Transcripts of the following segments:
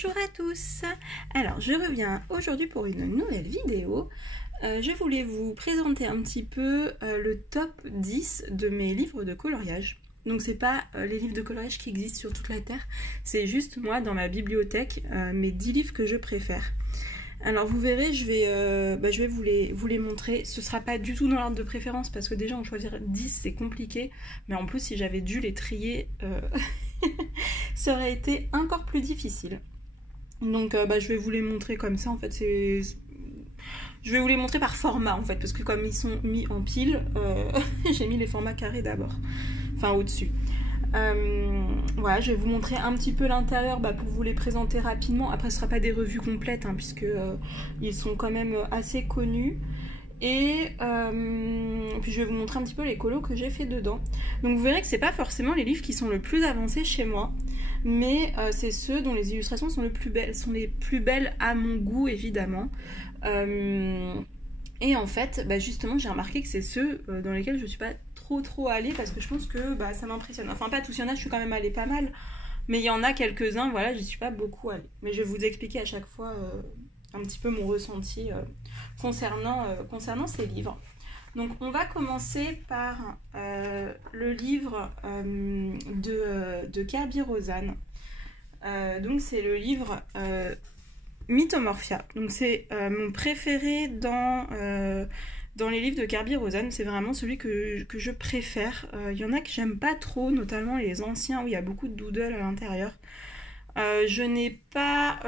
Bonjour à tous. Alors je reviens aujourd'hui pour une nouvelle vidéo. Je voulais vous présenter un petit peu le top 10 de mes livres de coloriage. Donc c'est pas les livres de coloriage qui existent sur toute la terre, c'est juste moi dans ma bibliothèque, mes 10 livres que je préfère. Alors vous verrez, je vais vous les montrer. Ce sera pas du tout dans l'ordre de préférence parce que déjà en choisir 10 c'est compliqué. Mais en plus si j'avais dû les trier, ça aurait été encore plus difficile. Donc je vais vous les montrer comme ça en fait. Je vais vous les montrer par format en fait parce que comme ils sont mis en pile, j'ai mis les formats carrés d'abord. Enfin au-dessus. Voilà, je vais vous montrer un petit peu l'intérieur pour vous les présenter rapidement. Après, ce ne sera pas des revues complètes hein, puisque ils sont quand même assez connus. Et puis je vais vous montrer un petit peu les colos que j'ai fait dedans. Donc vous verrez que c'est pas forcément les livres qui sont le plus avancés chez moi, mais c'est ceux dont les illustrations sont les plus belles à mon goût évidemment. Et en fait, justement, j'ai remarqué que c'est ceux dans lesquels je suis pas trop allée parce que je pense que ça m'impressionne. Enfin pas tous, il y en a, je suis quand même allée pas mal, mais il y en a quelques-uns, voilà, j'y suis pas beaucoup allée. Mais je vais vous expliquer à chaque fois un petit peu mon ressenti concernant ces livres. Donc on va commencer par le livre de Kerby Rosanes. Donc c'est le livre Mythomorphia. Donc c'est mon préféré dans les livres de Kerby Rosanes. C'est vraiment celui que je préfère. Il y en a que j'aime pas trop, notamment les anciens où il y a beaucoup de doodle à l'intérieur. Je n'ai pas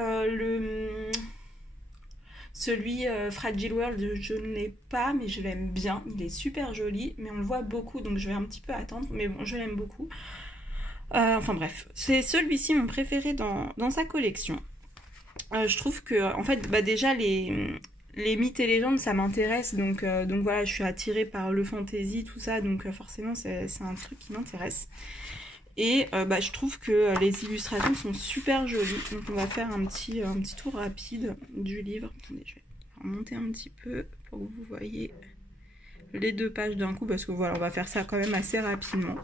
celui Fragile World, je ne l'ai pas, mais je l'aime bien. Il est super joli, mais on le voit beaucoup, donc je vais un petit peu attendre. Mais bon, je l'aime beaucoup. Enfin bref, c'est celui-ci mon préféré dans sa collection. Je trouve que, en fait, déjà les mythes et légendes, ça m'intéresse. Donc voilà, je suis attirée par le fantasy, tout ça. Donc forcément, c'est un truc qui m'intéresse. Et je trouve que les illustrations sont super jolies. Donc on va faire un petit tour rapide du livre. Attendez, je vais remonter un petit peu pour que vous voyez les deux pages d'un coup. Parce que voilà, on va faire ça quand même assez rapidement.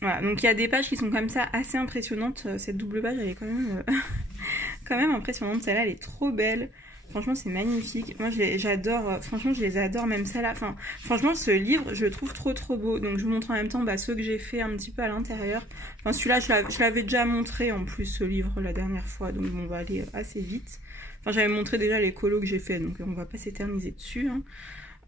Voilà, donc il y a des pages qui sont comme ça assez impressionnantes. Cette double page, elle est quand même impressionnante. Celle-là, elle est trop belle. Franchement, c'est magnifique. Moi, j'adore. Franchement, je les adore, même celle-là. Enfin, franchement, ce livre, je le trouve trop beau. Donc, je vous montre en même temps ceux que j'ai fait un petit peu à l'intérieur. Enfin, celui-là, je l'avais déjà montré en plus, ce livre, la dernière fois. Donc, bon, on va aller assez vite. Enfin, j'avais montré déjà les colos que j'ai fait. Donc, on va pas s'éterniser dessus. Hein.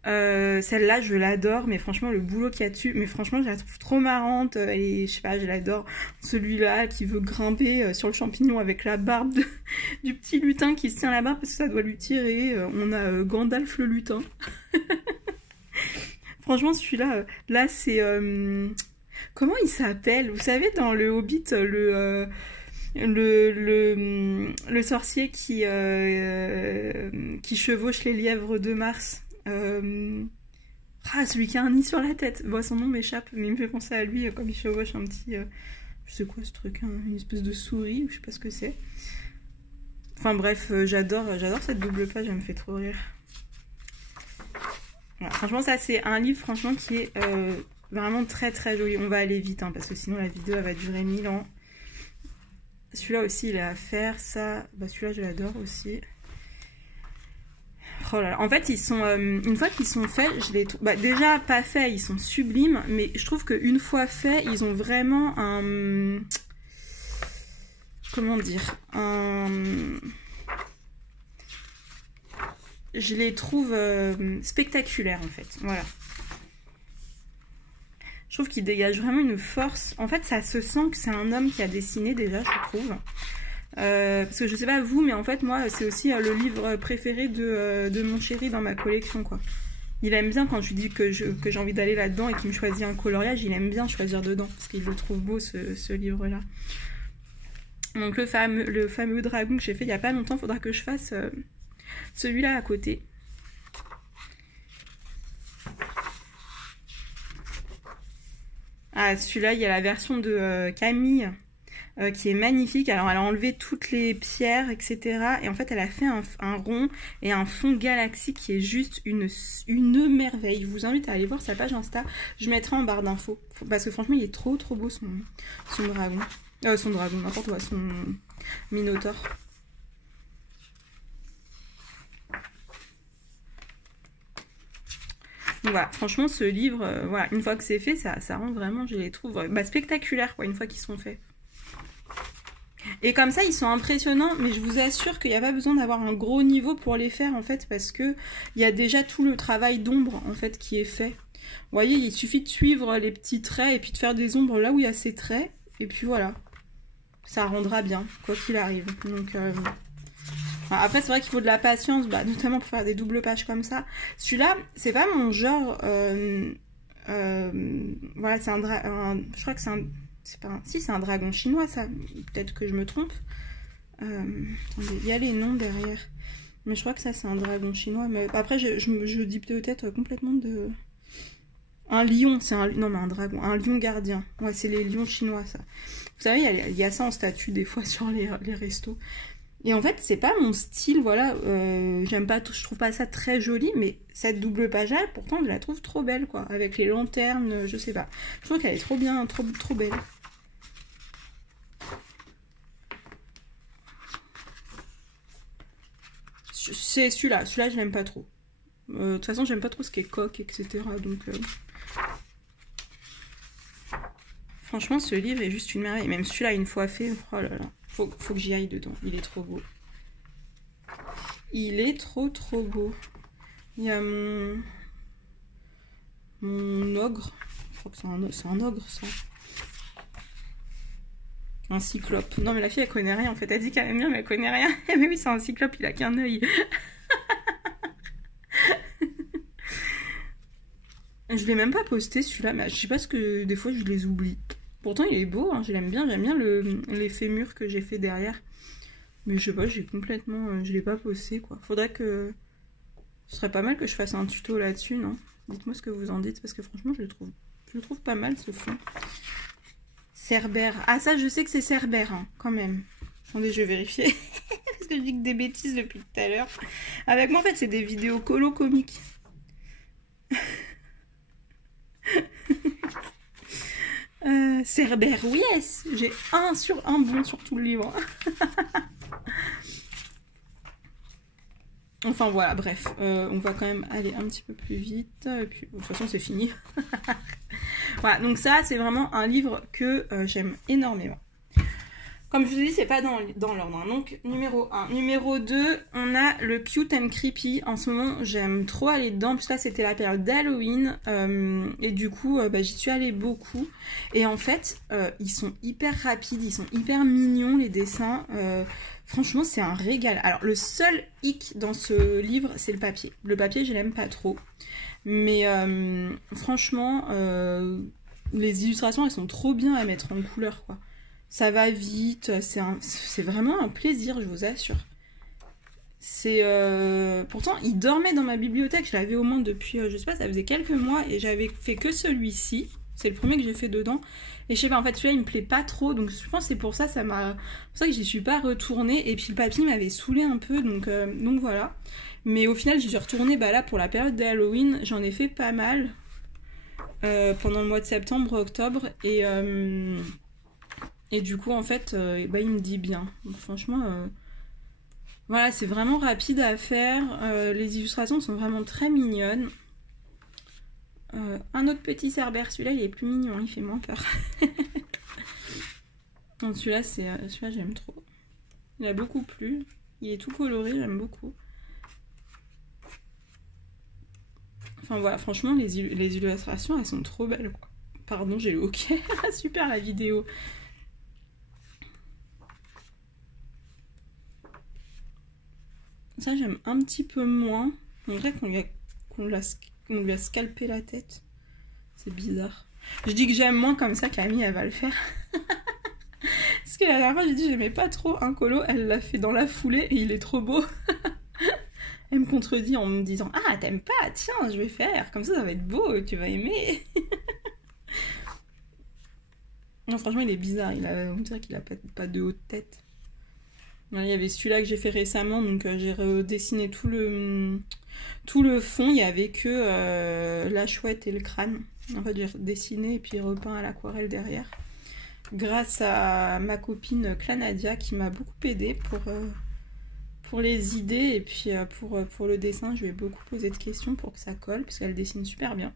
Celle-là je l'adore, mais franchement le boulot qu'il y a dessus, mais franchement je la trouve trop marrante. Je sais pas, je l'adore. Celui-là qui veut grimper sur le champignon avec la barbe du petit lutin qui se tient la barbe parce que ça doit lui tirer. On a Gandalf le lutin. Franchement celui-là, là c'est comment il s'appelle? Vous savez dans le Hobbit, le sorcier qui chevauche les lièvres de Mars. Celui qui a un nid sur la tête. Bon, son nom m'échappe, mais il me fait penser à lui comme il chevauche un petit... je sais quoi ce truc, hein, une espèce de souris, je sais pas ce que c'est. Enfin bref, j'adore cette double page, elle me fait trop rire. Voilà, franchement, ça c'est un livre franchement qui est vraiment très joli. On va aller vite, hein, parce que sinon la vidéo elle va durer 1000 ans. Celui-là aussi il est à faire, ça... celui-là je l'adore aussi. Oh là là. En fait, ils sont une fois qu'ils sont faits, je les trouve déjà pas faits, ils sont sublimes, mais je trouve qu'une fois faits, ils ont vraiment un comment dire je les trouve spectaculaires en fait. Voilà. Je trouve qu'ils dégagent vraiment une force. En fait, ça se sent que c'est un homme qui a dessiné déjà, je trouve. Parce que je sais pas vous, mais en fait moi c'est aussi le livre préféré de mon chéri dans ma collection quoi. Il aime bien quand je lui dis que j'ai envie d'aller là-dedans et qu'il me choisit un coloriage, il aime bien choisir dedans parce qu'il le trouve beau ce livre là. Donc le fameux dragon que j'ai fait il y a pas longtemps, faudra que je fasse celui-là à côté. Ah celui-là il y a la version de Camille. Qui est magnifique. Alors elle a enlevé toutes les pierres etc et en fait elle a fait un rond et un fond galaxie qui est juste une merveille. Je vous invite à aller voir sa page Insta, je mettrai en barre d'infos parce que franchement il est trop beau son dragon. Son dragon, n'importe quoi, son minotaure. Donc voilà, franchement, ce livre, voilà, une fois que c'est fait, ça rend vraiment, je les trouve spectaculaires, quoi, une fois qu'ils sont faits. Et comme ça, ils sont impressionnants, mais je vous assure qu'il n'y a pas besoin d'avoir un gros niveau pour les faire, en fait, parce que il y a déjà tout le travail d'ombre, en fait, qui est fait. Vous voyez, il suffit de suivre les petits traits et puis de faire des ombres là où il y a ces traits, et puis voilà. Ça rendra bien, quoi qu'il arrive. Donc, après, c'est vrai qu'il faut de la patience, notamment pour faire des doubles pages comme ça. Celui-là, c'est pas mon genre... voilà, c'est je crois que c'est un... Si, c'est un dragon chinois, ça. Peut-être que je me trompe. Attendez, il y a les noms derrière. Mais je crois que ça, c'est un dragon chinois. Mais après, je dis peut-être complètement de... Un lion, c'est un... Non, mais un dragon. Un lion gardien. Ouais, c'est les lions chinois, ça. Vous savez, il y a ça en statue, des fois, sur les restos. Et en fait, c'est pas mon style, voilà. J'aime pas tout, je trouve pas ça très joli, mais cette double page-là, pourtant, je la trouve trop belle, quoi. Avec les lanternes, je sais pas. Je trouve qu'elle est trop bien, trop belle. C'est celui-là. Celui-là, je l'aime pas trop. De toute façon, j'aime pas trop ce qui est coq, etc. Donc, franchement, ce livre est juste une merveille. Même celui-là, une fois fait, oh là là. Faut que j'y aille dedans. Il est trop beau. Il est trop beau. Il y a mon ogre. Je crois que c'est un ogre, ça. Un cyclope. Non, mais la fille, elle connaît rien, en fait. Elle dit qu'elle aime bien, mais elle connaît rien. Mais oui, c'est un cyclope, il a qu'un œil. Je l'ai même pas posté, celui-là, mais je sais pas ce que... Des fois, je les oublie. Pourtant, il est beau, hein, je l'aime bien. J'aime bien les fémurs que j'ai fait derrière. Mais je sais pas, j'ai complètement... je l'ai pas posté, quoi. Faudrait que... Ce serait pas mal que je fasse un tuto là-dessus, non? Dites-moi ce que vous en dites, parce que franchement, je le trouve pas mal, ce fond. Cerbère. Ah, ça, je sais que c'est Cerbère, hein, quand même. Attendez, je vais vérifier. Parce que je dis que des bêtises depuis tout à l'heure. Avec moi, en fait, c'est des vidéos colo comiques. Cerbère, yes. J'ai un bon sur tout le livre. Enfin voilà, bref, on va quand même aller un petit peu plus vite, et puis de toute façon c'est fini. Voilà, donc ça c'est vraiment un livre que j'aime énormément. Comme je vous ai dit, c'est pas dans l'ordre. Donc numéro 1. Numéro 2, on a le Cute and Creepy. En ce moment, j'aime trop aller dedans, puisque là c'était la période d'Halloween, et du coup j'y suis allée beaucoup. Et en fait, ils sont hyper rapides, ils sont hyper mignons les dessins. Franchement, c'est un régal. Alors, le seul hic dans ce livre, c'est le papier. Le papier, je l'aime pas trop. Mais franchement, les illustrations, elles sont trop bien à mettre en couleur, quoi. Ça va vite, c'est vraiment un plaisir, je vous assure. Pourtant, il dormait dans ma bibliothèque. Je l'avais au moins depuis, je sais pas, ça faisait quelques mois. Et j'avais fait que celui-ci. C'est le premier que j'ai fait dedans. Et je sais pas, en fait, celui-là, il me plaît pas trop. Donc, je pense que c'est pour ça, pour ça que j'y suis pas retournée. Et puis, le papier m'avait saoulé un peu. Donc voilà. Mais au final, j'y suis retournée là, pour la période d'Halloween. J'en ai fait pas mal. Pendant le mois de septembre, octobre. Et du coup, en fait, il me dit bien. Donc, franchement, voilà, c'est vraiment rapide à faire. Les illustrations sont vraiment très mignonnes. Un autre petit Cerbère, celui-là, il est plus mignon, il fait moins peur. Donc celui-là, j'aime trop. Il a beaucoup plu. Il est tout coloré, j'aime beaucoup. Enfin voilà, franchement, les illustrations, elles sont trop belles, quoi. Pardon, j'ai le hoquet. Super la vidéo. Ça, j'aime un petit peu moins. On dirait qu'on lui a scalpé la tête. C'est bizarre. Je dis que j'aime moins comme ça, Camille, elle va le faire. Parce que la dernière fois, j'ai dit que j'aimais pas trop un colo. Elle l'a fait dans la foulée et il est trop beau. Elle me contredit en me disant « Ah, t'aimes pas? Tiens, je vais faire. Comme ça va être beau, tu vas aimer. » Non, franchement, il est bizarre. On dirait qu'il a pas de haute tête. Il y avait celui-là que j'ai fait récemment, donc j'ai redessiné tout le fond. Il y avait que la chouette et le crâne. En fait, j'ai dessiné et puis repeint à l'aquarelle derrière. grâce à ma copine Clanadia qui m'a beaucoup aidée pour les idées et puis pour le dessin. Je lui ai beaucoup posé de questions pour que ça colle parce qu'elle dessine super bien.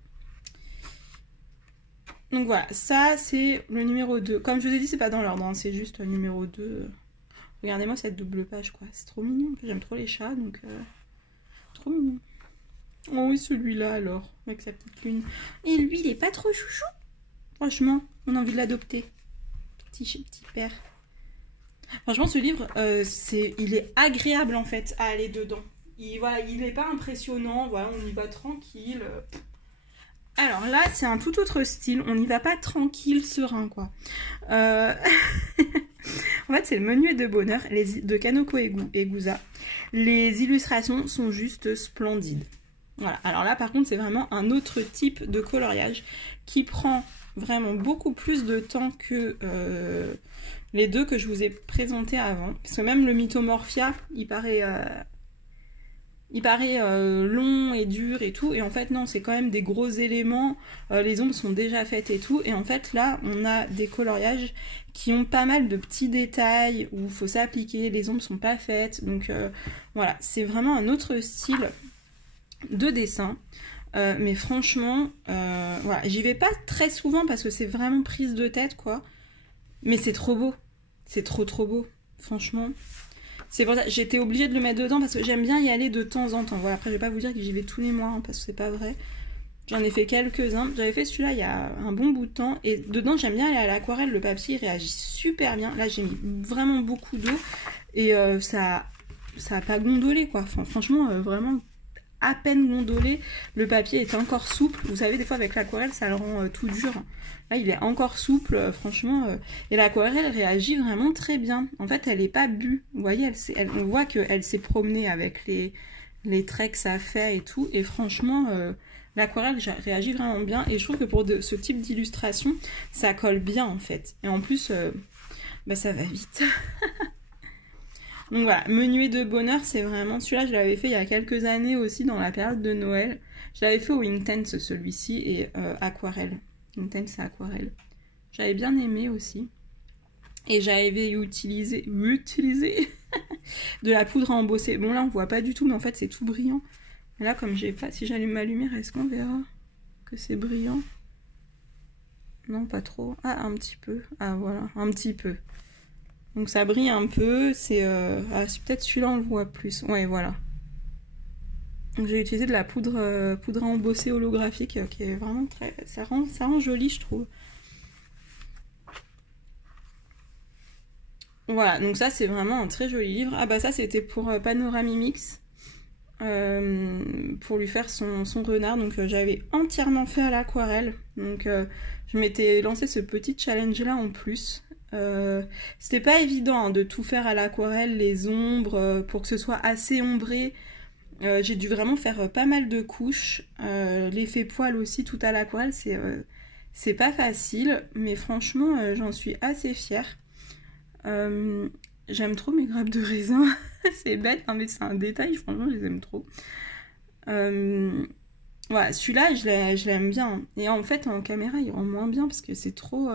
Donc voilà, ça c'est le numéro 2. Comme je vous ai dit, c'est pas dans l'ordre, hein, c'est juste numéro 2. Regardez-moi cette double page, quoi. C'est trop mignon. J'aime trop les chats, donc... trop mignon. Oh oui, celui-là, alors, avec sa petite lune. Et lui, il est pas trop chouchou. Franchement, on a envie de l'adopter. Petit père. Franchement, ce livre, il est agréable, en fait, à aller dedans. Voilà, il est pas impressionnant. Voilà, on y va tranquille. Alors là, c'est un tout autre style. On n'y va pas tranquille, serein, quoi. En fait, c'est le Menuet de bonheur de Kanoko Egusa. Les illustrations sont juste splendides. Voilà. Alors là, par contre, c'est vraiment un autre type de coloriage qui prend vraiment beaucoup plus de temps que les deux que je vous ai présentés avant. Parce que même le Mythomorphia, il paraît long et dur et tout, et en fait non, c'est quand même des gros éléments, les ombres sont déjà faites et tout, et en fait là on a des coloriages qui ont pas mal de petits détails où il faut s'appliquer, les ombres sont pas faites, donc voilà, c'est vraiment un autre style de dessin, mais franchement, voilà, j'y vais pas très souvent parce que c'est vraiment prise de tête quoi, mais c'est trop beau, c'est trop beau, franchement. C'est pour ça j'étais obligée de le mettre dedans parce que j'aime bien y aller de temps en temps. Voilà, après je vais pas vous dire que j'y vais tous les mois hein, parce que c'est pas vrai. J'en ai fait quelques-uns. J'avais fait celui-là il y a un bon bout de temps et dedans j'aime bien aller à l'aquarelle. Le papier il réagit super bien. Là j'ai mis vraiment beaucoup d'eau et ça a pas gondolé quoi. Enfin, franchement vraiment à peine gondolé. Le papier était encore souple. Vous savez des fois avec l'aquarelle ça le rend tout dur. Là, il est encore souple, franchement. Et l'aquarelle, elle réagit vraiment très bien. En fait, elle n'est pas bue. Vous voyez, on voit qu'elle s'est promenée avec les traits que ça fait et tout. Et franchement, l'aquarelle réagit vraiment bien. Et je trouve que pour ce type d'illustration, ça colle bien, en fait. Et en plus, bah, ça va vite. Donc voilà, Menuet de bonheur, c'est vraiment... Celui-là, je l'avais fait il y a quelques années aussi, dans la période de Noël. Je l'avais fait au Intense, celui-ci, et aquarelle. Intense aquarelle. J'avais bien aimé aussi. Et j'avais utilisé de la poudre à embosser. Bon là on voit pas du tout mais en fait c'est tout brillant. Et là comme j'ai pas... Si j'allume ma lumière, est-ce qu'on verra que c'est brillant? Non pas trop. Ah un petit peu. Ah voilà, un petit peu. Donc ça brille un peu. C'est peut-être celui-là on le voit plus. Ouais voilà. Donc j'ai utilisé de la poudre à embosser holographique qui est vraiment très... Ça rend joli je trouve. Voilà, donc ça c'est vraiment un très joli livre. Ah bah ça c'était pour Panoramimix, pour lui faire son renard. Donc j'avais entièrement fait à l'aquarelle. Donc je m'étais lancé ce petit challenge là en plus. C'était pas évident hein, de tout faire à l'aquarelle, les ombres, pour que ce soit assez ombré. J'ai dû vraiment faire pas mal de couches. L'effet poil aussi tout à l'aquarelle, c'est pas facile. Mais franchement j'en suis assez fière. J'aime trop mes grappes de raisin. C'est bête hein, mais c'est un détail, franchement je les aime trop. Voilà, celui-là je l'aime bien. Et en fait en caméra il rend moins bien parce que c'est trop...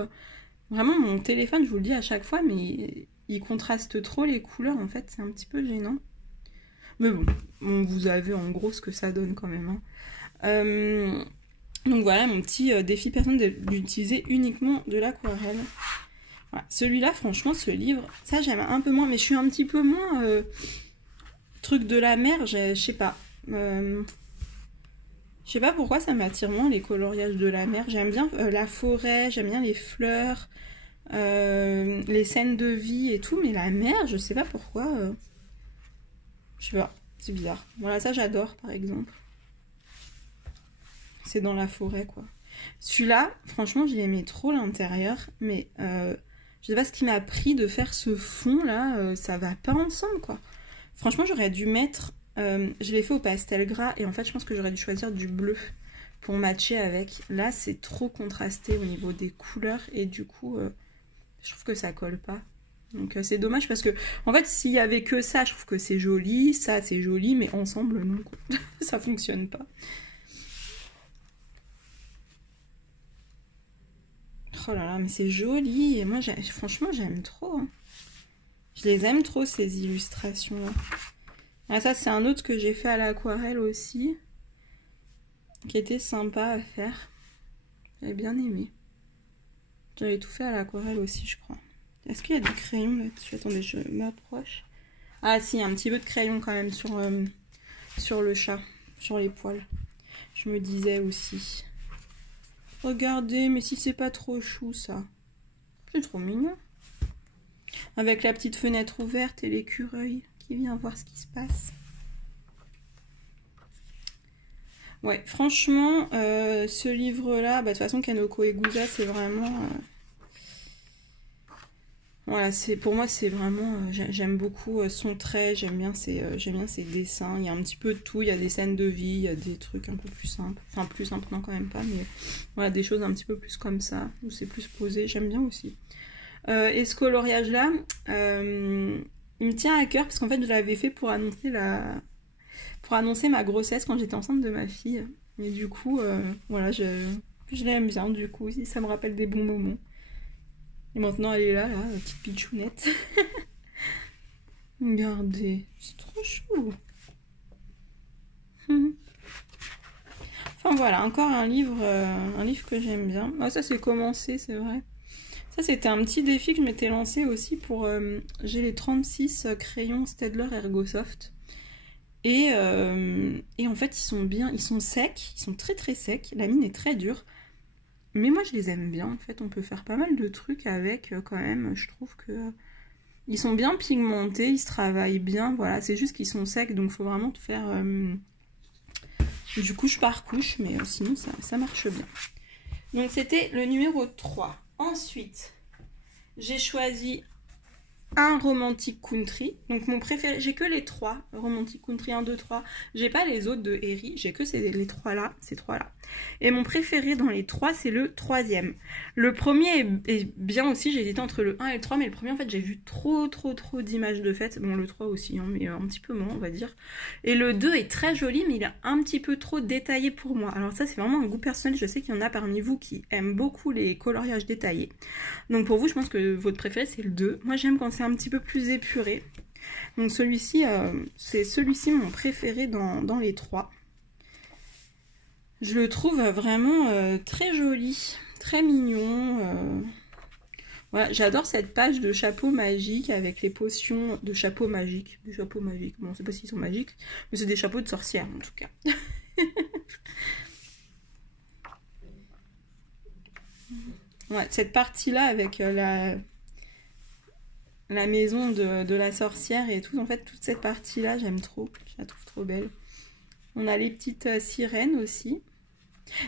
Vraiment mon téléphone, je vous le dis à chaque fois, mais il contraste trop les couleurs en fait, c'est un petit peu gênant. Mais bon, vous avez en gros ce que ça donne quand même. Hein. Donc voilà mon petit défi personnel d'utiliser uniquement de l'aquarelle. Voilà. Celui-là, franchement, ce livre, ça j'aime un peu moins, mais je suis un petit peu moins truc de la mer, je sais pas. Je sais pas pourquoi ça m'attire moins les coloriages de la mer. J'aime bien la forêt, j'aime bien les fleurs, les scènes de vie et tout, mais la mer, je sais pas pourquoi. Je sais pas, c'est bizarre. Voilà, ça j'adore par exemple. C'est dans la forêt quoi. Celui-là, franchement, j'ai aimé trop l'intérieur, mais... je sais pas ce qui m'a pris de faire ce fond là, ça va pas ensemble quoi. Franchement j'aurais dû mettre, je l'ai fait au pastel gras et en fait je pense que j'aurais dû choisir du bleu pour matcher avec. Là c'est trop contrasté au niveau des couleurs et du coup je trouve que ça colle pas. Donc c'est dommage parce que en fait s'il y avait que ça je trouve que c'est joli, ça c'est joli mais ensemble non quoi. Ça fonctionne pas. Oh là là, mais c'est joli. Et moi, franchement, j'aime trop. Hein. Je les aime trop, ces illustrations-là. Ah, ça, c'est un autre que j'ai fait à l'aquarelle aussi. Qui était sympa à faire. J'avais bien aimé. J'avais tout fait à l'aquarelle aussi, je crois. Est-ce qu'il y a du crayon là-dessus? Attendez, je m'approche. Ah si, il y a un petit peu de crayon quand même sur le chat, sur les poils. Je me disais aussi. Regardez, mais si c'est pas trop chou ça. C'est trop mignon. Avec la petite fenêtre ouverte et l'écureuil qui vient voir ce qui se passe. Ouais, franchement, ce livre-là, bah, de toute façon, Kanoko Egusa, c'est vraiment... Voilà, pour moi, c'est vraiment... j'aime beaucoup son trait, j'aime bien ses dessins. Il y a un petit peu de tout, il y a des scènes de vie, il y a des trucs un peu plus simples. Enfin, plus simples, non, quand même pas, mais voilà, des choses un petit peu plus comme ça, où c'est plus posé, j'aime bien aussi. Et ce coloriage-là, il me tient à cœur, parce qu'en fait, je l'avais fait pour annoncer ma grossesse quand j'étais enceinte de ma fille. Et du coup, voilà, je l'aime bien, du coup, ça me rappelle des bons moments. Et maintenant, elle est là, la petite pitchounette. Regardez, c'est trop chou. Enfin voilà, encore un livre que j'aime bien. Ah, ça, c'est commencé, c'est vrai. Ça, c'était un petit défi que je m'étais lancé aussi pour... j'ai les 36 crayons Staedtler Ergosoft. Et en fait, ils sont bien, ils sont secs, ils sont très très secs. La mine est très dure. Mais moi, je les aime bien. En fait, on peut faire pas mal de trucs avec quand même. Je trouve que ils sont bien pigmentés, ils se travaillent bien. Voilà, c'est juste qu'ils sont secs, donc il faut vraiment faire du couche par couche. Mais sinon, ça marche bien. Donc, c'était le numéro 3. Ensuite, j'ai choisi un Romantic Country. Donc mon préféré, j'ai que les 3. Romantic Country 1, 2, 3. J'ai pas les autres de Eri, j'ai que les 3 là, ces 3 là. Et mon préféré dans les 3, c'est le 3e. Le premier est bien aussi, j'ai hésité entre le 1 et le 3, mais le premier en fait j'ai vu trop d'images de fête. Bon le 3 aussi, hein, mais un petit peu moins on va dire. Et le 2 est très joli, mais il est un petit peu trop détaillé pour moi. Alors ça c'est vraiment un goût personnel, je sais qu'il y en a parmi vous qui aiment beaucoup les coloriages détaillés. Donc pour vous je pense que votre préféré c'est le 2. Moi j'aime quand c'est un petit peu plus épuré. Donc celui-ci, c'est celui-ci mon préféré dans les 3. Je le trouve vraiment très joli, très mignon. Voilà, j'adore cette page de chapeau magique avec les potions de chapeau magique. Des chapeaux magiques, bon, je sais pas s'ils sont magiques, mais c'est des chapeaux de sorcière en tout cas. Ouais, cette partie-là avec la maison de la sorcière et tout, en fait, toute cette partie-là, j'aime trop. Je la trouve trop belle. On a les petites sirènes aussi.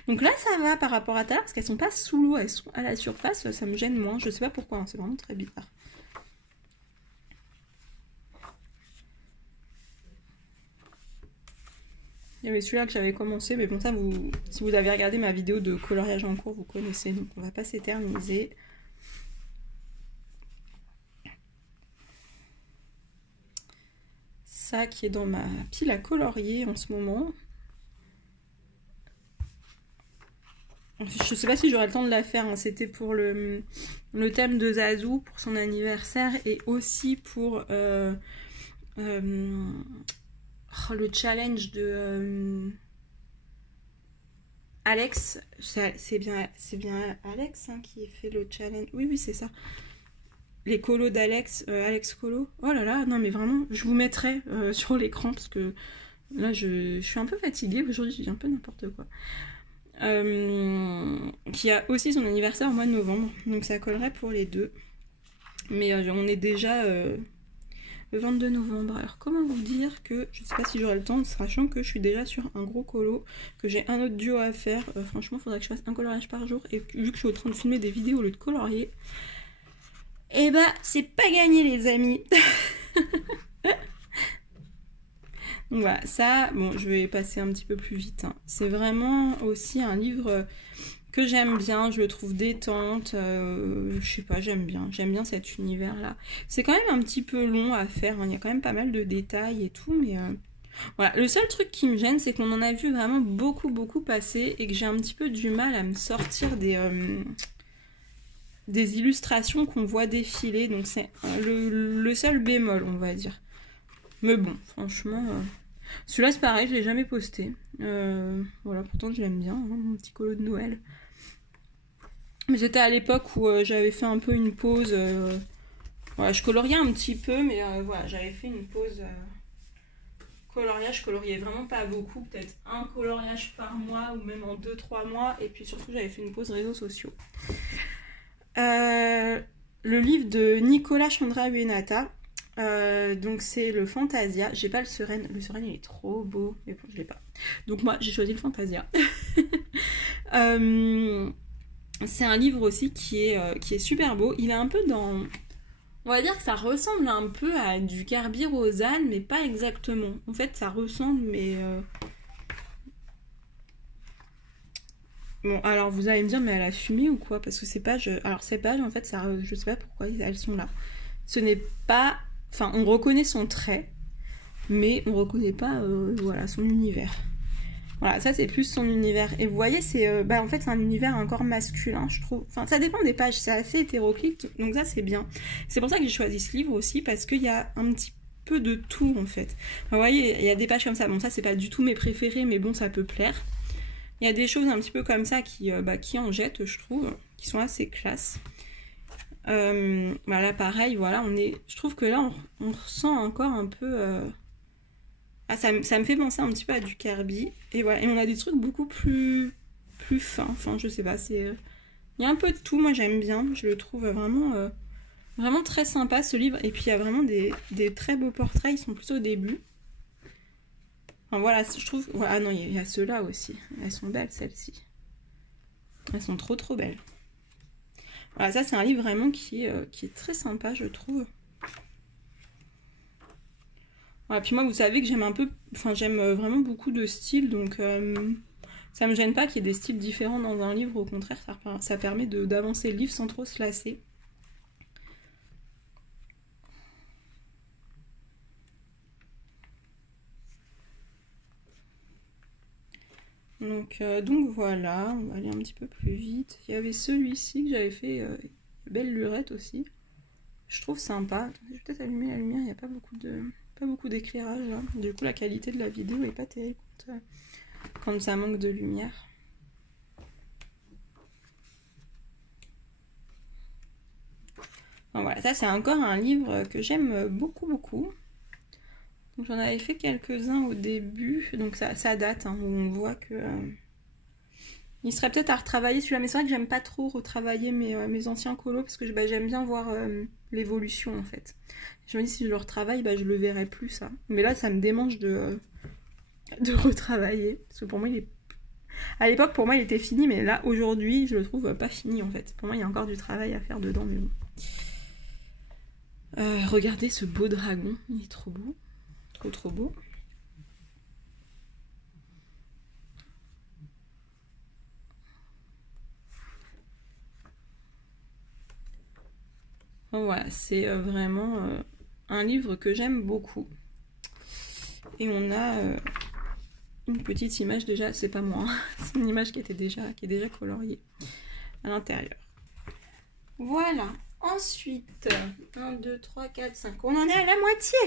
Donc là, ça va par rapport à tout à l'heure, parce qu'elles sont pas sous l'eau, elles sont à la surface, ça me gêne moins. Je sais pas pourquoi, hein, c'est vraiment très bizarre. Il y avait celui-là que j'avais commencé, mais bon, ça, si vous avez regardé ma vidéo de coloriage en cours, vous connaissez, donc on va pas s'éterniser. Ça qui est dans ma pile à colorier en ce moment. Je sais pas si j'aurai le temps de la faire, hein. C'était pour le thème de Zazu, pour son anniversaire, et aussi pour le challenge de Alex. C'est bien Alex hein, qui fait le challenge. Oui, c'est ça. Les colos d'Alex, Alex Colo. Oh là là, non mais vraiment, je vous mettrai sur l'écran parce que là je suis un peu fatiguée aujourd'hui, je dis un peu n'importe quoi. Qui a aussi son anniversaire au mois de novembre, donc ça collerait pour les deux. Mais on est déjà le 22 novembre. Alors comment vous dire que je sais pas si j'aurai le temps, sachant que je suis déjà sur un gros colo, que j'ai un autre duo à faire. Franchement, il faudrait que je fasse un coloriage par jour. Et vu que je suis en train de filmer des vidéos au lieu de colorier, et bah c'est pas gagné les amis. Donc voilà, ça, bon, je vais passer un petit peu plus vite. Hein. C'est vraiment aussi un livre que j'aime bien, je le trouve détente, je sais pas, j'aime bien cet univers-là. C'est quand même un petit peu long à faire, hein. Il y a quand même pas mal de détails et tout, mais voilà. Le seul truc qui me gêne, c'est qu'on en a vu vraiment beaucoup passer et que j'ai un petit peu du mal à me sortir des illustrations qu'on voit défiler, donc c'est le seul bémol, on va dire. Mais bon, franchement, celui-là c'est pareil, je l'ai jamais posté. Voilà, pourtant je l'aime bien, hein, mon petit colo de Noël. Mais c'était à l'époque où j'avais fait un peu une pause. Voilà, je coloriais un petit peu, mais voilà, j'avais fait une pause coloriage. Je coloriais vraiment pas beaucoup, peut-être un coloriage par mois ou même en 2-3 mois. Et puis surtout, j'avais fait une pause réseaux sociaux. Le livre de Nicolas Chandra Uenata. Donc c'est le Fantasia. J'ai pas le Sereine. Le Sereine il est trop beau, mais bon je l'ai pas. Donc moi j'ai choisi le Fantasia. C'est un livre aussi qui est super beau. Il est un peu dans... On va dire que ça ressemble un peu à du Kerby Rosanes, mais pas exactement. En fait ça ressemble, mais... Bon, alors vous allez me dire, mais elle a fumé ou quoi? Parce que ces pages... Alors ces pages, en fait, ça, je sais pas pourquoi elles sont là. Ce n'est pas... Enfin, on reconnaît son trait, mais on reconnaît pas voilà, son univers. Voilà, ça c'est plus son univers. Et vous voyez, c'est en fait, c'est un univers encore masculin, je trouve. Enfin, ça dépend des pages, c'est assez hétéroclite, donc ça c'est bien. C'est pour ça que j'ai choisi ce livre aussi, parce qu'il y a un petit peu de tout, en fait. Enfin, vous voyez, il y a des pages comme ça. Bon, ça c'est pas du tout mes préférés, mais bon, ça peut plaire. Il y a des choses un petit peu comme ça qui en jettent, je trouve, qui sont assez classe. Voilà, pareil, voilà, je trouve que là, on ressent encore un peu... ça me fait penser un petit peu à du Kerby. Et voilà, et on a des trucs beaucoup plus fins. Enfin, je sais pas, il y a un peu de tout, moi j'aime bien. Je le trouve vraiment très sympa, ce livre. Et puis, il y a vraiment des très beaux portraits, ils sont plus au début. Enfin, voilà, je trouve... Voilà, ah non, il y a ceux-là aussi. Elles sont belles, celles-ci. Elles sont trop trop belles. Voilà, ça c'est un livre vraiment qui est très sympa, je trouve. Voilà, puis moi, vous savez que j'aime un peu... Enfin, j'aime vraiment beaucoup de styles, donc ça me gêne pas qu'il y ait des styles différents dans un livre. Au contraire, ça permet d'avancer le livre sans trop se lasser. Donc voilà, on va aller un petit peu plus vite. Il y avait celui-ci que j'avais fait, Belle Lurette aussi. Je trouve sympa. Je vais peut-être allumer la lumière, il n'y a pas beaucoup d'éclairage là. Du coup la qualité de la vidéo est pas terrible quand ça manque de lumière. Donc voilà, ça c'est encore un livre que j'aime beaucoup. J'en avais fait quelques-uns au début, donc ça date, hein, où on voit que... il serait peut-être à retravailler celui-là, mais c'est vrai que j'aime pas trop retravailler mes anciens colos, parce que j'aime bien voir l'évolution en fait. Je me dis si je le retravaille, je le verrai plus ça. Mais là ça me démange de retravailler, parce que pour moi il est... À l'époque pour moi il était fini, mais là aujourd'hui je le trouve pas fini en fait. Pour moi il y a encore du travail à faire dedans, mais bon. Regardez ce beau dragon, il est trop beau. Trop beau. Voilà, c'est vraiment un livre que j'aime beaucoup. Et on a une petite image déjà, c'est pas moi, hein, c'est une image qui est déjà coloriée à l'intérieur. Voilà, ensuite, 1, 2, 3, 4, 5, on en est à la moitié.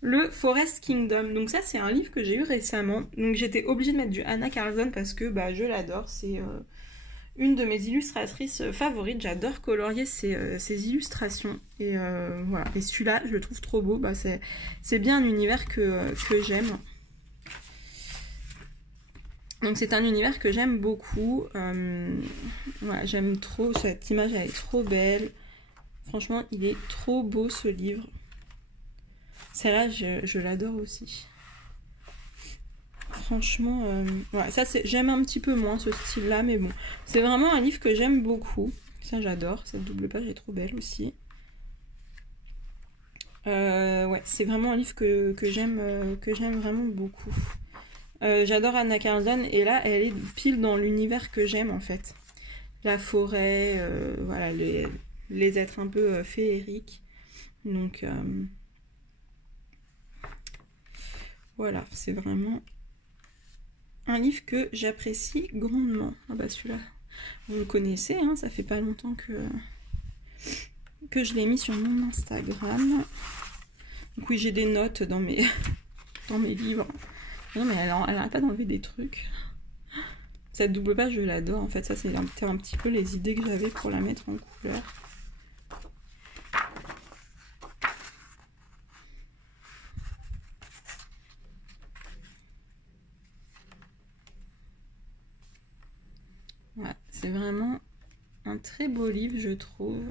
Le Forest Kingdom, donc ça c'est un livre que j'ai eu récemment, donc j'étais obligée de mettre du Anna Carlson parce que je l'adore, c'est une de mes illustratrices favorites, j'adore colorier ses illustrations, et voilà, et celui-là je le trouve trop beau, c'est bien un univers que j'aime. Donc c'est un univers que j'aime beaucoup, voilà, j'aime trop, cette image elle est trop belle, franchement il est trop beau ce livre. Celle-là, je l'adore aussi. Franchement, voilà, ça j'aime un petit peu moins ce style-là, mais bon. C'est vraiment un livre que j'aime beaucoup. Ça, j'adore. Cette double page est trop belle aussi. Ouais, c'est vraiment un livre que j'aime vraiment beaucoup. J'adore Anna Carlson, et là, elle est pile dans l'univers que j'aime, en fait. La forêt, voilà, les êtres un peu féeriques. Donc... voilà, c'est vraiment un livre que j'apprécie grandement. Ah celui-là, Vous le connaissez, hein, ça fait pas longtemps que je l'ai mis sur mon Instagram. Donc oui, j'ai des notes dans mes, dans mes livres. Non mais elle arrête pas d'enlever des trucs. Cette double page, je l'adore. En fait, ça c'est un petit peu les idées que j'avais pour la mettre en couleur. Ouais, c'est vraiment un très beau livre, je trouve.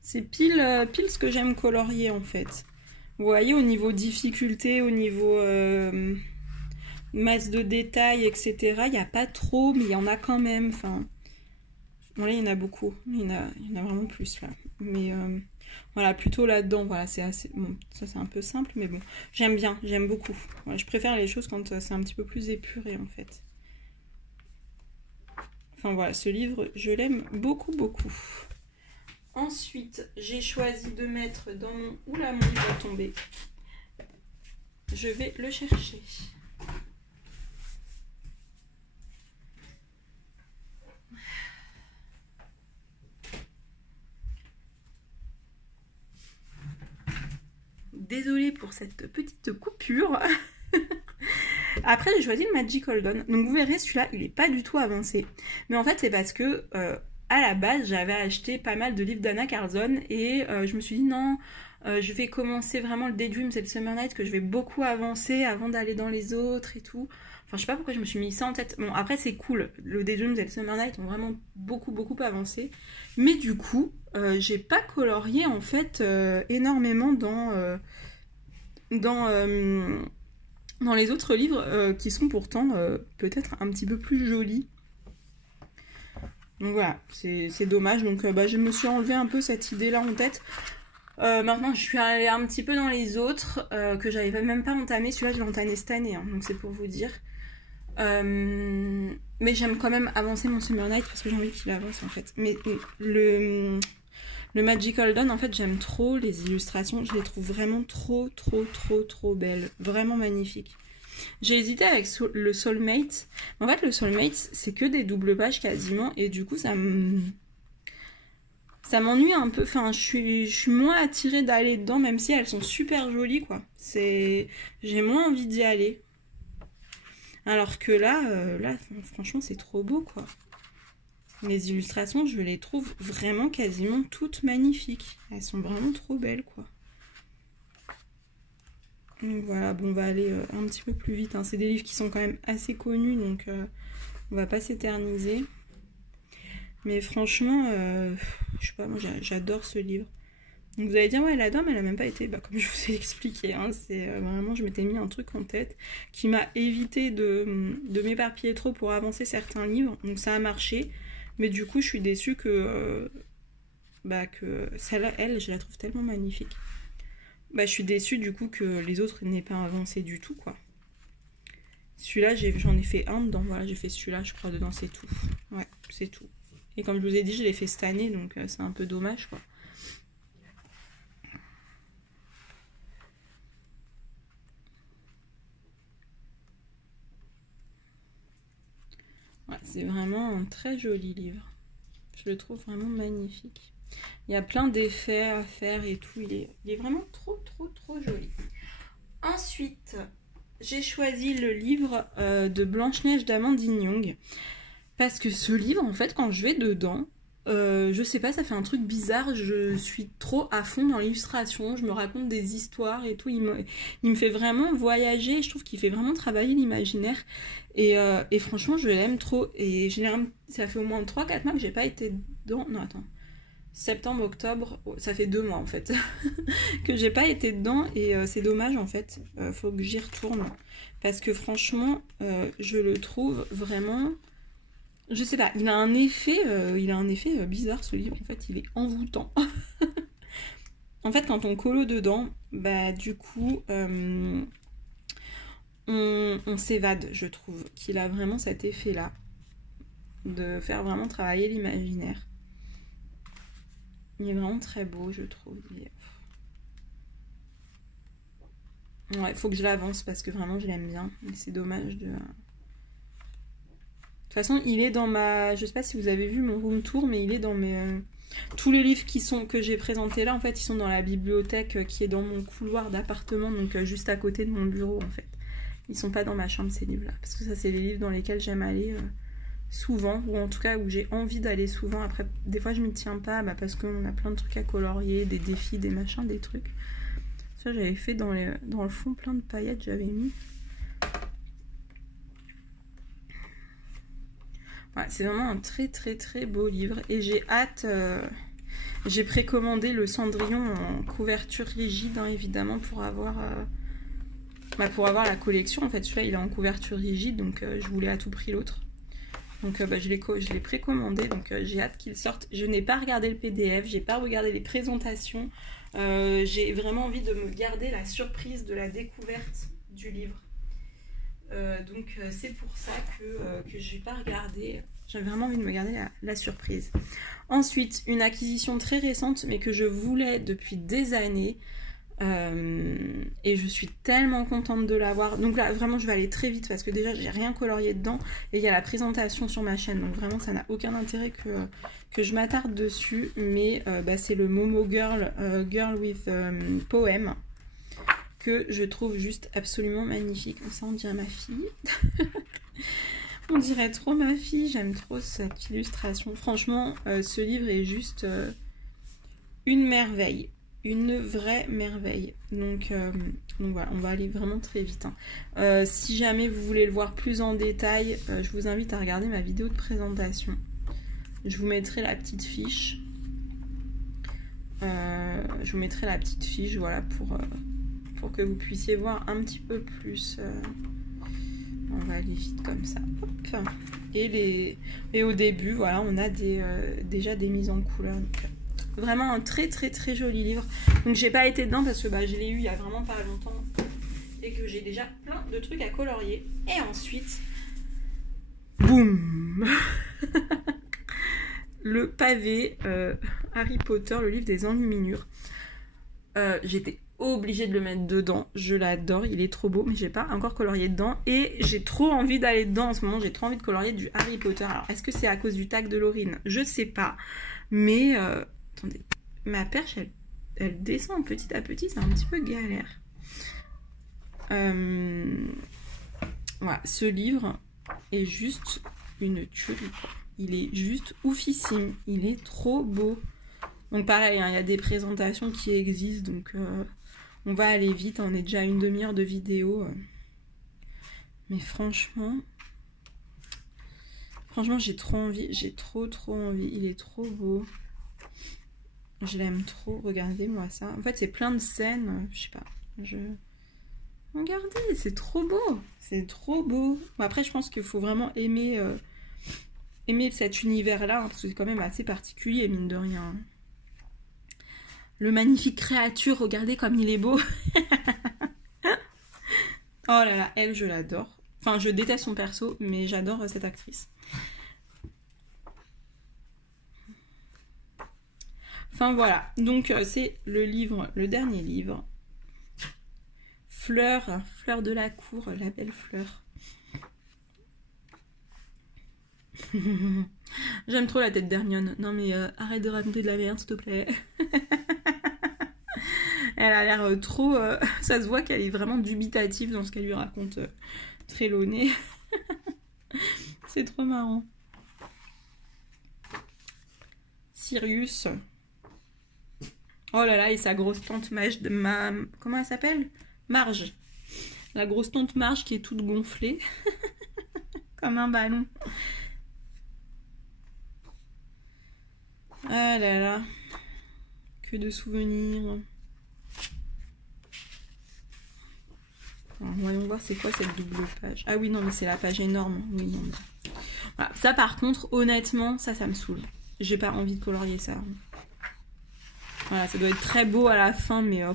C'est pile ce que j'aime colorier en fait. Vous voyez, au niveau difficulté, au niveau masse de détails, etc. Il n'y a pas trop, mais il y en a quand même. Enfin, bon, là, il y en a beaucoup. Il y en a vraiment plus là. Mais voilà, plutôt là-dedans. Voilà, c'est assez. Bon, ça c'est un peu simple, mais bon, j'aime bien, j'aime beaucoup. Voilà, je préfère les choses quand c'est un petit peu plus épuré en fait. Enfin voilà, ce livre, je l'aime beaucoup, beaucoup. Ensuite, j'ai choisi de mettre dans mon... Oula, mon livre va tomber. Je vais le chercher. Désolée pour cette petite coupure. Après, j'ai choisi le Magical Dawn. Donc vous verrez, celui-là, il n'est pas du tout avancé. Mais en fait, c'est parce que... à la base, j'avais acheté pas mal de livres d'Anna Carlson et je me suis dit non, je vais commencer vraiment le Daydreams et le Summer Night que je vais beaucoup avancer avant d'aller dans les autres et tout. Enfin, je sais pas pourquoi je me suis mis ça en tête. Bon, après, c'est cool. Le Daydreams et le Summer Night ont vraiment beaucoup, beaucoup avancé. Mais du coup, j'ai pas colorié en fait énormément dans les autres livres qui sont pourtant peut-être un petit peu plus jolis. Donc voilà, c'est dommage. Donc je me suis enlevé un peu cette idée-là en tête. Maintenant, je suis allée un petit peu dans les autres que j'avais même pas entamé. Celui-là, je l'ai entamé cette année, hein, donc c'est pour vous dire. Mais j'aime quand même avancer mon Summer Night parce que j'ai envie qu'il avance en fait. Mais le Magical Dawn, en fait, j'aime trop les illustrations. Je les trouve vraiment trop belles. Vraiment magnifiques. J'ai hésité avec le Soulmate. En fait, le Soulmate, c'est que des doubles pages quasiment. Et du coup, ça m'ennuie un peu. Enfin, je suis moins attirée d'aller dedans, même si elles sont super jolies, quoi. J'ai moins envie d'y aller. Alors que là, franchement, c'est trop beau, quoi. Les illustrations, je les trouve vraiment quasiment toutes magnifiques. Elles sont vraiment trop belles, quoi. Donc voilà, bon, on va aller un petit peu plus vite, hein. C'est des livres qui sont quand même assez connus, donc on va pas s'éterniser. Mais franchement, je sais pas, moi j'adore ce livre. Donc vous allez dire, ouais, elle adore, mais elle a même pas été, comme je vous ai expliqué, hein, c'est vraiment, je m'étais mis un truc en tête qui m'a évité de m'éparpiller trop pour avancer certains livres, donc ça a marché. Mais du coup, je suis déçue que celle-là, je la trouve tellement magnifique. Je suis déçue du coup que les autres n'aient pas avancé du tout, quoi. Celui-là, j'en ai fait un dedans. Voilà, j'ai fait celui-là, je crois, dedans, c'est tout. Ouais, c'est tout. Et comme je vous ai dit, je l'ai fait cette année, donc c'est un peu dommage, quoi. Ouais, c'est vraiment un très joli livre. Je le trouve vraiment magnifique. Il y a plein d'effets à faire et tout. Il est vraiment trop joli. Ensuite, j'ai choisi le livre de Blanche-Neige d'Amandine Young. Parce que ce livre, en fait, quand je vais dedans, je sais pas, ça fait un truc bizarre. Je suis trop à fond dans l'illustration. Je me raconte des histoires et tout. Il me fait vraiment voyager. Je trouve qu'il fait vraiment travailler l'imaginaire. Et franchement, je l'aime trop. Et généralement, ça fait au moins 3-4 mois que j'ai pas été dedans. Non, attends. Septembre, octobre, ça fait 2 mois en fait que j'ai pas été dedans et c'est dommage en fait. Faut que j'y retourne parce que franchement, je le trouve vraiment. Je sais pas, il a un effet bizarre ce livre. En fait, il est envoûtant. En fait, quand on colo dedans, du coup, on s'évade. Je trouve qu'il a vraiment cet effet-là de faire vraiment travailler l'imaginaire. Il est vraiment très beau, je trouve. Ouais, faut que je l'avance parce que vraiment je l'aime bien. C'est dommage de toute façon, il est dans ma... Je sais pas si vous avez vu mon room tour, mais il est dans mes... Tous les livres que j'ai présentés là, en fait, ils sont dans la bibliothèque qui est dans mon couloir d'appartement, donc juste à côté de mon bureau, en fait. Ils sont pas dans ma chambre, ces livres-là. Parce que ça, c'est les livres dans lesquels j'aime aller souvent, ou en tout cas où j'ai envie d'aller souvent. Après, des fois, je m'y tiens pas, parce qu'on a plein de trucs à colorier, des défis, des machins, des trucs. Ça, j'avais fait dans le fond plein de paillettes, j'avais mis. Voilà, c'est vraiment un très très très beau livre et j'ai hâte, j'ai précommandé le Cendrillon en couverture rigide hein, évidemment pour avoir la collection. En fait celui-là il est en couverture rigide donc je voulais à tout prix l'autre. Donc je l'ai précommandé donc j'ai hâte qu'il sorte. Je n'ai pas regardé le PDF, j'ai pas regardé les présentations, j'ai vraiment envie de me garder la surprise de la découverte du livre. Donc c'est pour ça que je n'ai pas regardé, j'avais vraiment envie de me garder la surprise. Ensuite, une acquisition très récente mais que je voulais depuis des années et je suis tellement contente de l'avoir. Donc là vraiment je vais aller très vite parce que déjà j'ai rien colorié dedans et il y a la présentation sur ma chaîne donc vraiment ça n'a aucun intérêt que je m'attarde dessus. Mais c'est le Momo Girl, Girl with Poem, que je trouve juste absolument magnifique. Ça on dirait ma fille. On dirait trop ma fille, j'aime trop cette illustration. Franchement, ce livre est juste une merveille. Une vraie merveille. Donc voilà, on va aller vraiment très vite. Hein. Si jamais vous voulez le voir plus en détail, je vous invite à regarder ma vidéo de présentation. Je vous mettrai la petite fiche. Voilà, pour que vous puissiez voir un petit peu plus. On va aller vite comme ça. Hop. Et au début, voilà, on a déjà des mises en couleur. Donc, vraiment un très très très joli livre. Donc j'ai pas été dedans parce que je l'ai eu il y a vraiment pas longtemps et que j'ai déjà plein de trucs à colorier. Et ensuite, boum. Le pavé Harry Potter, le livre des enluminures. J'étais obligée de le mettre dedans, je l'adore, il est trop beau, mais j'ai pas encore colorié dedans et j'ai trop envie d'aller dedans en ce moment, j'ai trop envie de colorier du Harry Potter. Alors est-ce que c'est à cause du tag de Laurine? Je sais pas, mais attendez, ma perche elle descend petit à petit, c'est un petit peu galère. Voilà, ce livre est juste une tuerie, quoi. Il est juste oufissime, il est trop beau. Donc pareil, hein, il y a des présentations qui existent, donc on va aller vite, on est déjà à une demi-heure de vidéo. Mais franchement j'ai trop envie, j'ai trop envie, il est trop beau. Je l'aime trop, regardez-moi ça. En fait c'est plein de scènes, je sais pas, regardez, c'est trop beau, c'est trop beau. Bon, après je pense qu'il faut vraiment aimer cet univers-là, hein, parce que c'est quand même assez particulier, mine de rien. Le magnifique créature, regardez comme il est beau. Oh là là, elle, je l'adore. Enfin, je déteste son perso, mais j'adore cette actrice. Enfin voilà, donc c'est le livre, le dernier livre. Fleur de la cour, la belle fleur. J'aime trop la tête d'Hermione. Non mais arrête de raconter de la merde, s'il te plaît. Elle a l'air trop... ça se voit qu'elle est vraiment dubitative dans ce qu'elle lui raconte Trelawney. C'est trop marrant. Sirius. Oh là là, et sa grosse tante comment elle s'appelle? Marge. La grosse tante Marge qui est toute gonflée. Comme un ballon. Ah là là. Que de souvenirs. Alors, voyons voir c'est quoi cette double page. Ah oui non mais c'est la page énorme. Oui non mais... Voilà. Ça par contre honnêtement ça me saoule. J'ai pas envie de colorier ça. Voilà, ça doit être très beau à la fin mais là.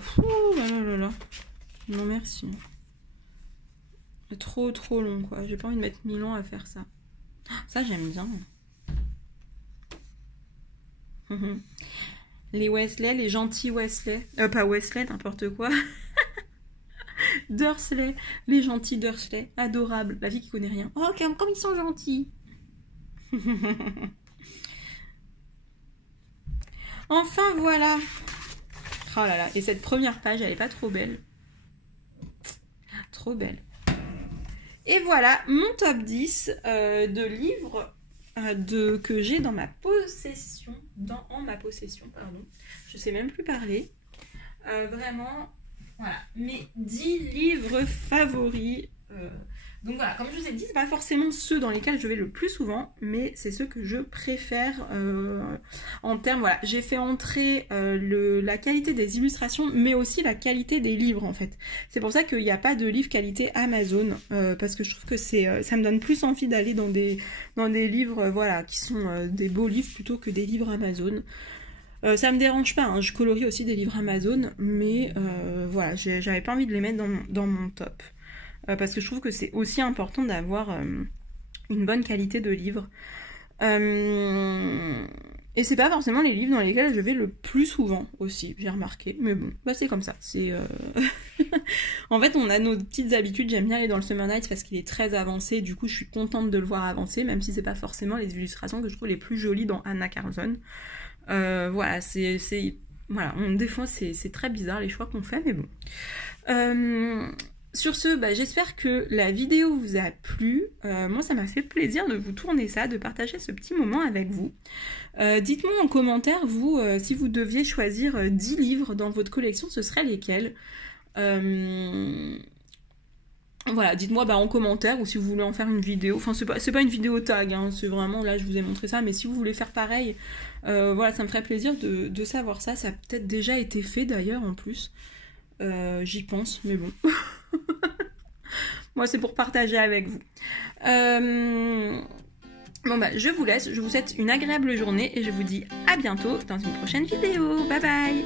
Non merci. C'est trop long quoi. J'ai pas envie de mettre 1000 ans à faire ça. Ça j'aime bien. Les Weasley, les gentils Weasley. Pas Weasley, n'importe quoi. Dursley, les gentils Dursley, adorables, la vie qui connaît rien. Oh, comme ils sont gentils. Enfin, voilà. Oh là là, et cette première page, elle est pas trop belle. Trop belle. Et voilà, mon top 10 de livres que j'ai dans ma possession. En ma possession, pardon. Je sais même plus parler. Vraiment, voilà, mes 10 livres favoris. Donc voilà, comme je vous ai dit, c'est pas forcément ceux dans lesquels je vais le plus souvent, mais c'est ceux que je préfère en termes, voilà, j'ai fait entrer la qualité des illustrations, mais aussi la qualité des livres en fait. C'est pour ça qu'il n'y a pas de livre qualité Amazon, parce que je trouve que ça me donne plus envie d'aller dans des livres, voilà, qui sont des beaux livres plutôt que des livres Amazon. Ça me dérange pas, hein, je colorie aussi des livres Amazon, mais voilà, j'avais pas envie de les mettre dans mon top. Parce que je trouve que c'est aussi important d'avoir une bonne qualité de livre. Et c'est pas forcément les livres dans lesquels je vais le plus souvent aussi, j'ai remarqué. Mais bon, bah c'est comme ça. En fait, on a nos petites habitudes. J'aime bien aller dans le Summer Nights parce qu'il est très avancé. Du coup, je suis contente de le voir avancer, même si c'est pas forcément les illustrations que je trouve les plus jolies dans Anna Carlson. Voilà, voilà, des fois c'est très bizarre les choix qu'on fait, mais bon. Sur ce, bah, j'espère que la vidéo vous a plu. Moi, ça m'a fait plaisir de vous tourner ça, de partager ce petit moment avec vous. Dites-moi en commentaire, vous, si vous deviez choisir 10 livres dans votre collection, ce seraient lesquels? Voilà, dites-moi bah, en commentaire, ou si vous voulez en faire une vidéo. Enfin, c'est pas une vidéo tag, hein, c'est vraiment, là, je vous ai montré ça, mais si vous voulez faire pareil, voilà, ça me ferait plaisir de savoir ça. Ça a peut-être déjà été fait, d'ailleurs, en plus. J'y pense, mais bon. Moi, c'est pour partager avec vous. Bon bah, je vous laisse. Je vous souhaite une agréable journée et je vous dis à bientôt dans une prochaine vidéo. Bye bye!